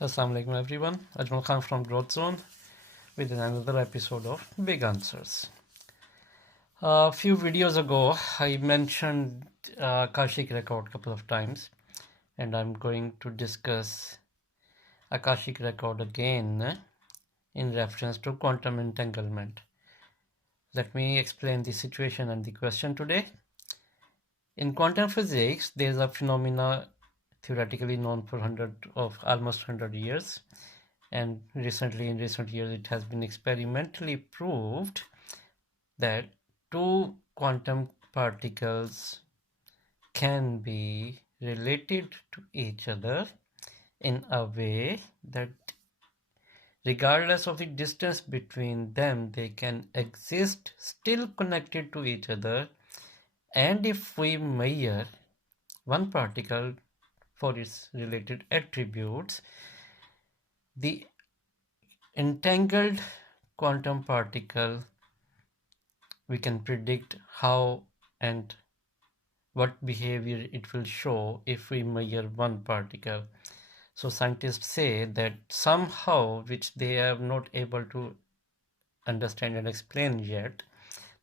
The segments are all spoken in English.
Assalamu alaikum everyone. Ajmal Khan from GrowthZone with another episode of Big Answers. A few videos ago, I mentioned Akashic Record a couple of times, and I'm going to discuss Akashic Record again in reference to quantum entanglement. Let me explain the situation and the question today. In quantum physics, there is a phenomena theoretically known for almost 100 years, and in recent years it has been experimentally proved that two quantum particles can be related to each other in a way that regardless of the distance between them, they can exist still connected to each other. And if we measure one particle for its related attributes, the entangled quantum particle, we can predict how and what behavior it will show if we measure one particle. So scientists say that somehow, which they are not able to understand and explain yet,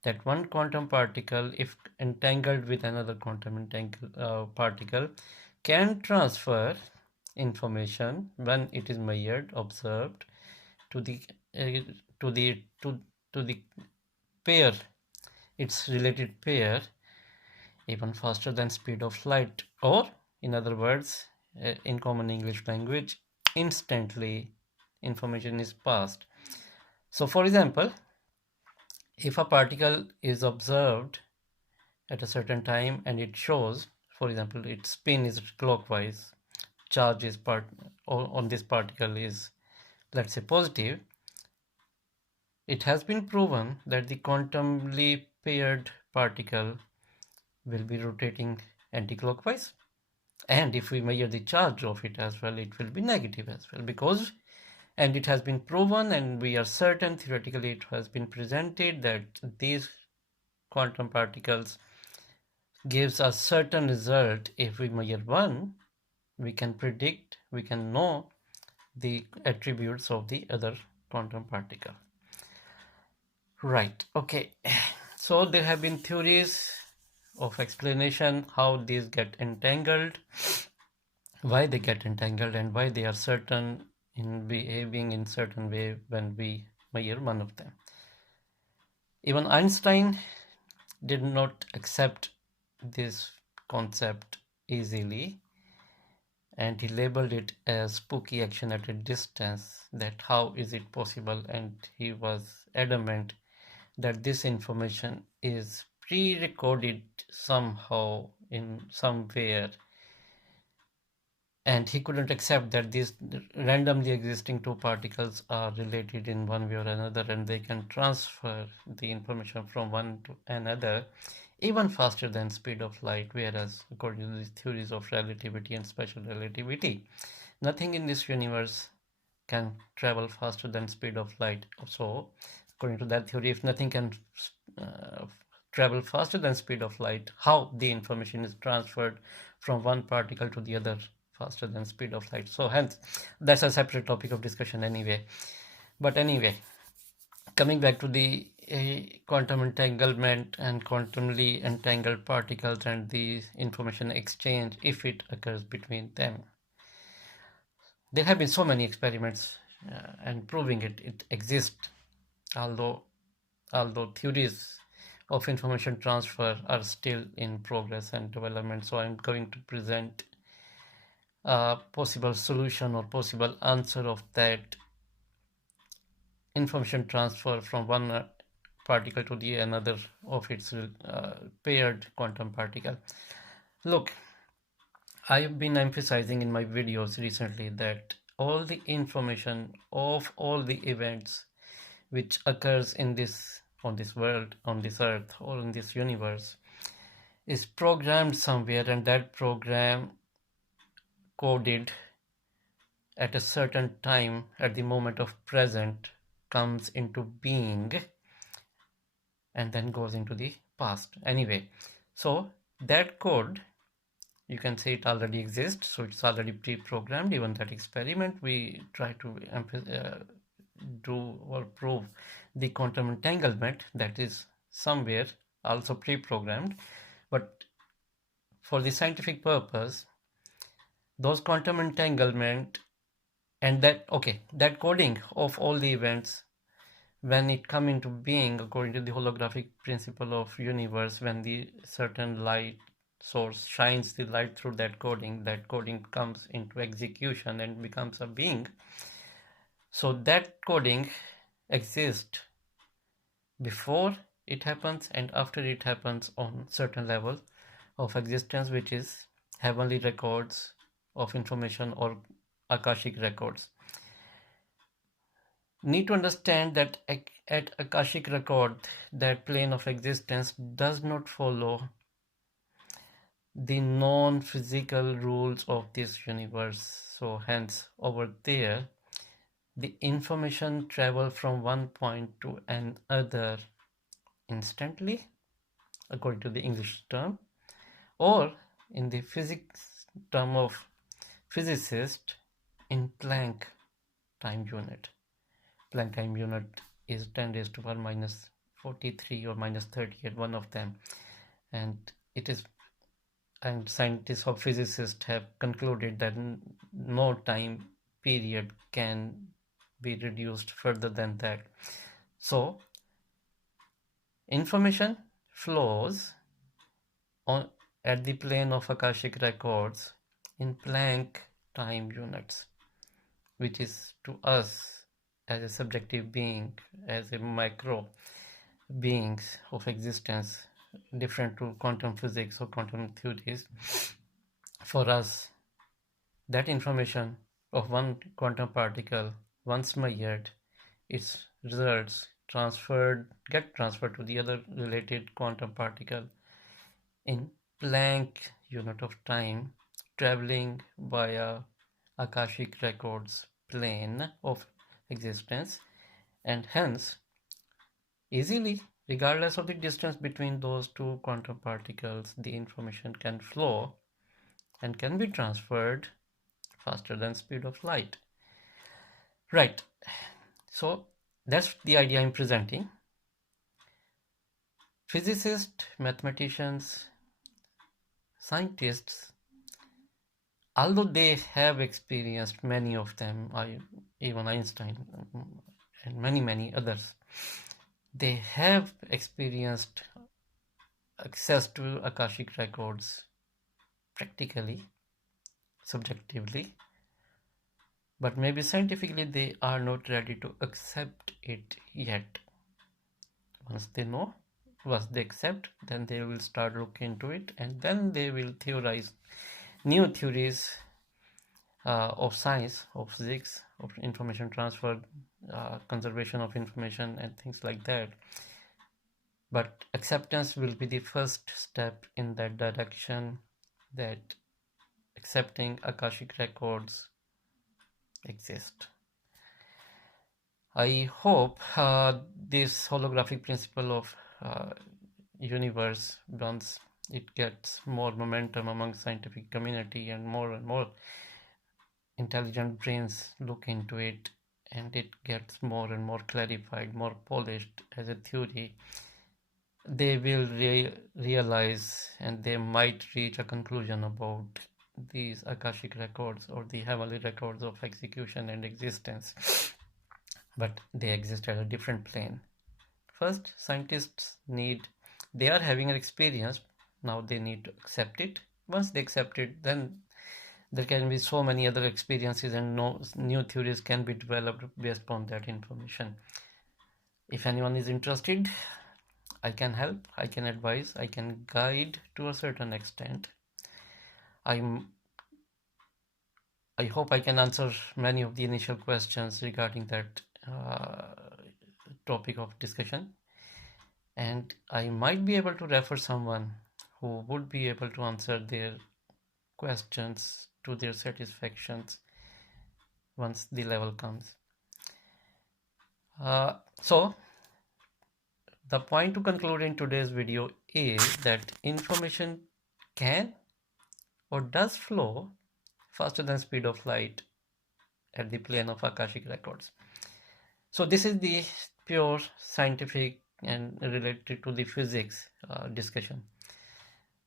that one quantum particle, if entangled with another quantum particle, can transfer information when it is measured, observed, to the uh, to the to to the pair, its related pair, even faster than speed of light, or in other words, in common English language, instantly information is passed. So for example, if a particle is observed at a certain time and it shows, for example, its spin is clockwise, charge is on this particle is, let's say, positive, it has been proven that the quantumly paired particle will be rotating anti-clockwise, and if we measure the charge of it as well, it will be negative as well, because, and it has been proven, and we are certain theoretically it has been presented that these quantum particles gives a certain result. If we measure one, we can predict, we can know the attributes of the other quantum particle. Right, okay. So there have been theories of explanation how these get entangled, why they get entangled, and why they are certain in behaving in certain way when we measure one of them. Even Einstein did not accept this concept easily, and he labeled it as spooky action at a distance, that how is it possible, and he was adamant that this information is pre-recorded somehow in somewhere, and he couldn't accept that these randomly existing two particles are related in one way or another, and they can transfer the information from one to another even faster than speed of light, whereas according to the theories of relativity and special relativity, nothing in this universe can travel faster than speed of light. So according to that theory, if nothing can travel faster than speed of light, how the information is transferred from one particle to the other faster than speed of light? So hence, that's a separate topic of discussion anyway. But anyway, coming back to the quantum entanglement and quantumly entangled particles and the information exchange, if it occurs between them, there have been so many experiments and proving it exists, although theories of information transfer are still in progress and development. So I'm going to present a possible solution or possible answer of that information transfer from one particle to the another of its paired quantum particle. Look, I've been emphasizing in my videos recently that all the information of all the events which occurs in this, on this world, on this earth, or in this universe is programmed somewhere, and that program coded at a certain time at the moment of present comes into being and then goes into the past. Anyway, so that code You can say it already exists, so it's already pre-programmed. Even that experiment, we try to do or prove the quantum entanglement that is somewhere also pre-programmed. But for the scientific purpose, those quantum entanglement and that coding of all the events when it come into being according to the holographic principle of universe, when the certain light source shines the light through that coding comes into execution and becomes a being. So that coding exists before it happens and after it happens on certain level of existence, which is heavenly records of information or Akashic records. Need to understand that at Akashic record, that plane of existence does not follow the non-physical rules of this universe. So hence over there, the information travel from one point to another instantly, according to the English term, or in the physics term of physicist, in Planck time unit. Planck time unit is 10 raised to power minus 43 or minus 38, one of them, and scientists or physicists have concluded that no time period can be reduced further than that. So information flows at the plane of Akashic records in Planck time units, which is to us as a subjective being, as a micro beings of existence, different to quantum physics or quantum theories. For us, that information of one quantum particle, once measured, its results get transferred to the other related quantum particle in Planck unit of time, traveling via Akashic records plane of existence, and hence easily, regardless of the distance between those two quantum particles, the information can flow and can be transferred faster than speed of light. Right. So that's the idea I'm presenting. Physicists, mathematicians, scientists, although they have experienced, many of them, even Einstein and many others, they have experienced access to Akashic records practically, subjectively, but maybe scientifically they are not ready to accept it yet. Once they accept, then they will start looking into it, and then they will theorize new theories of science, of physics, of information transfer, conservation of information, and things like that. But acceptance will be the first step in that direction, that accepting Akashic records exist. I hope this holographic principle of universe, once it gets more momentum among scientific community and more intelligent brains look into it, and it gets more and more clarified, more polished as a theory, they will realize, and they might reach a conclusion about these Akashic records or the heavenly records of execution and existence. But they exist at a different plane. First, scientists they are having an experience, now they need to accept it. Once they accept it, then there can be so many other experiences and new theories can be developed based upon that information. If anyone is interested, I can help, I can advise, I can guide to a certain extent. I hope I can answer many of the initial questions regarding that topic of discussion, and I might be able to refer someone who would be able to answer their questions to their satisfactions once the level comes. So the point to conclude in today's video is that information can or does flow faster than speed of light at the plane of Akashic Records. So this is the pure scientific and related to the physics discussion.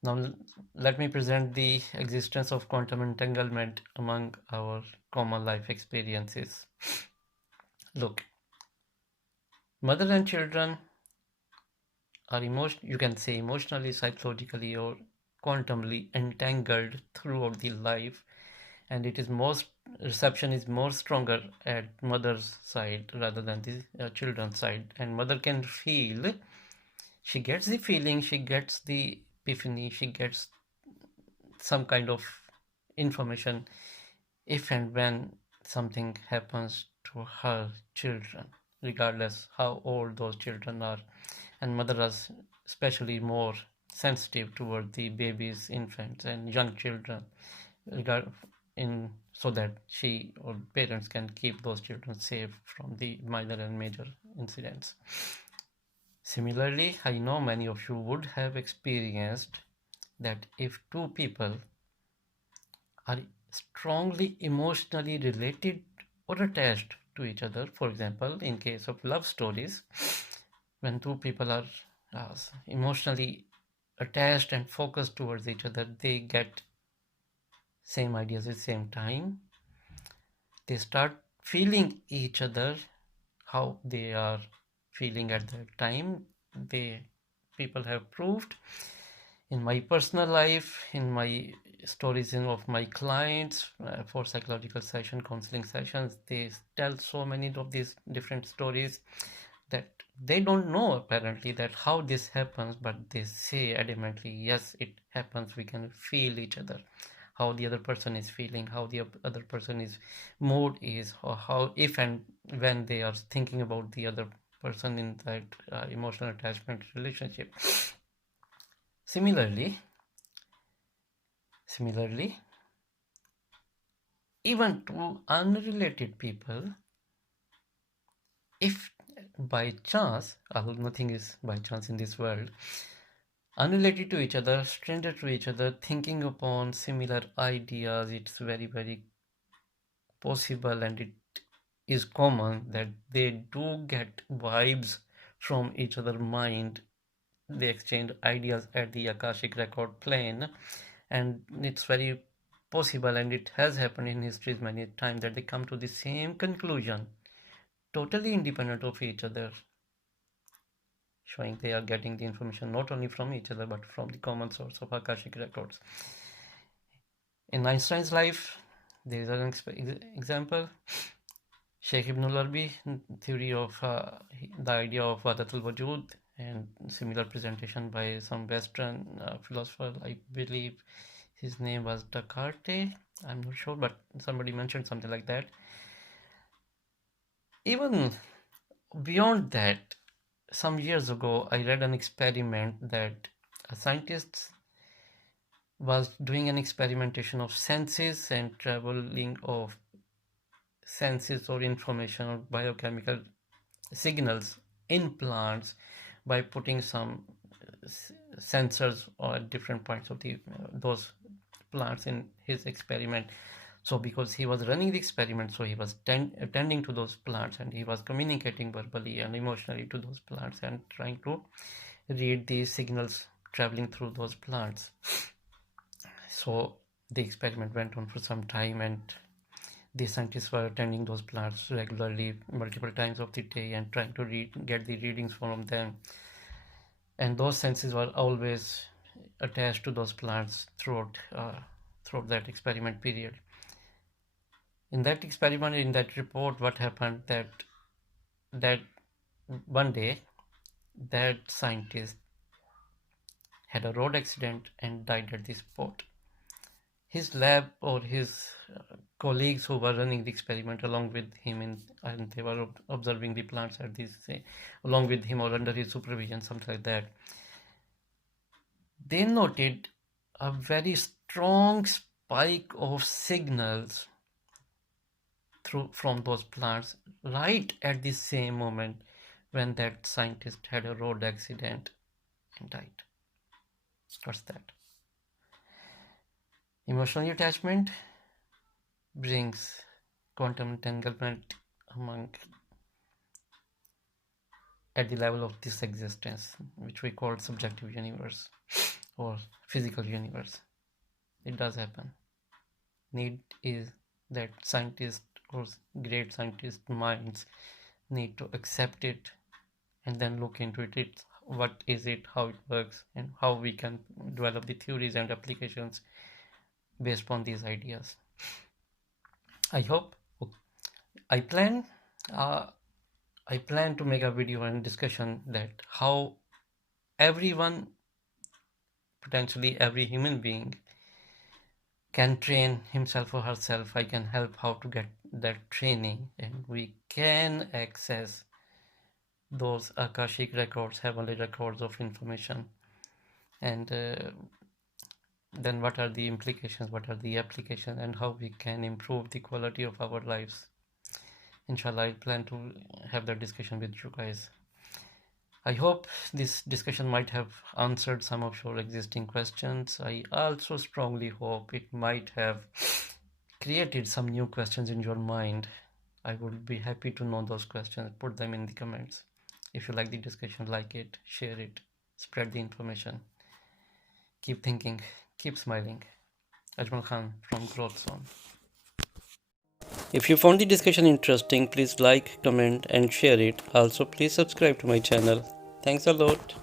Now let me present the existence of quantum entanglement among our common life experiences. Look, mother and children are you can say emotionally, psychologically, or quantumly entangled throughout the life, and it is most reception is more stronger at mother's side rather than the children's side, and mother can feel, she gets the feeling, she gets the epiphany, she gets some kind of information if and when something happens to her children, regardless how old those children are. And mother is especially more sensitive toward the babies, infants, and young children, in so that she or parents can keep those children safe from the minor and major incidents. Similarly, I know many of you would have experienced that if two people are strongly emotionally related or attached to each other, for example, in case of love stories, when two people are emotionally attached and focused towards each other, they get same ideas at the same time. They start feeling each other how they are feeling at that time. People have proved in my personal life, in my stories of my clients for psychological session, counseling sessions, they tell so many of these different stories that they don't know apparently that how this happens, but they say adamantly, yes, it happens. We can feel each other, how the other person is feeling, how the other person is mood is, or how if and when they are thinking about the other person in that emotional attachment relationship. Similarly, even to unrelated people, if by chance, although nothing is by chance in this world, unrelated to each other, stranger to each other, thinking upon similar ideas, it's very, very possible and it is common that they do get vibes from each other's mind. They exchange ideas at the Akashic record plane, and it's very possible, and it has happened in history many times, that they come to the same conclusion, totally independent of each other, showing they are getting the information not only from each other but from the common source of Akashic records. In Einstein's life, there is an example. Sheikh Ibn al-Arabi theory of the idea of Wahdatul Wujud, and similar presentation by some Western philosopher. I believe his name was Descartes. I'm not sure, but somebody mentioned something like that. Even beyond that, some years ago, I read an experiment that a scientist was doing an experimentation of senses and traveling of senses or information or biochemical signals in plants by putting some sensors at different points of the those plants in his experiment. So because he was running the experiment, so he was attending to those plants, and he was communicating verbally and emotionally to those plants and trying to read the signals traveling through those plants. So the experiment went on for some time, and the scientists were attending those plants regularly, multiple times of the day, and trying to get the readings from them. And those senses were always attached to those plants throughout that experiment period. In that experiment, in that report, what happened that one day that scientist had a road accident and died at the spot. His lab or his colleagues who were running the experiment along with him and they were observing the plants at this along with him or under his supervision, something like that, they noted a very strong spike of signals from those plants right at the same moment when that scientist had a road accident and died. What's that? Emotional attachment brings quantum entanglement among at the level of this existence, which we call subjective universe or physical universe. It does happen. Need is that scientists or great scientist minds need to accept it and then look into it. What is it, how it works, and how we can develop the theories and applications based upon these ideas. I hope I plan uh, I plan to make a video and discussion that how everyone, potentially every human being, can train himself or herself. I can help how to get that training, and we can access those Akashic records, heavenly records of information. And then what are the implications, what are the applications, and how we can improve the quality of our lives. Inshallah, I plan to have that discussion with you guys. I hope this discussion might have answered some of your existing questions. I also strongly hope it might have created some new questions in your mind. I would be happy to know those questions. Put them in the comments. If you like the discussion, like it, share it, spread the information. Keep thinking, keep smiling. Ajmal Khan from GrowthZone. If you found the discussion interesting, please like, comment, and share it. Also, please subscribe to my channel. Thanks a lot.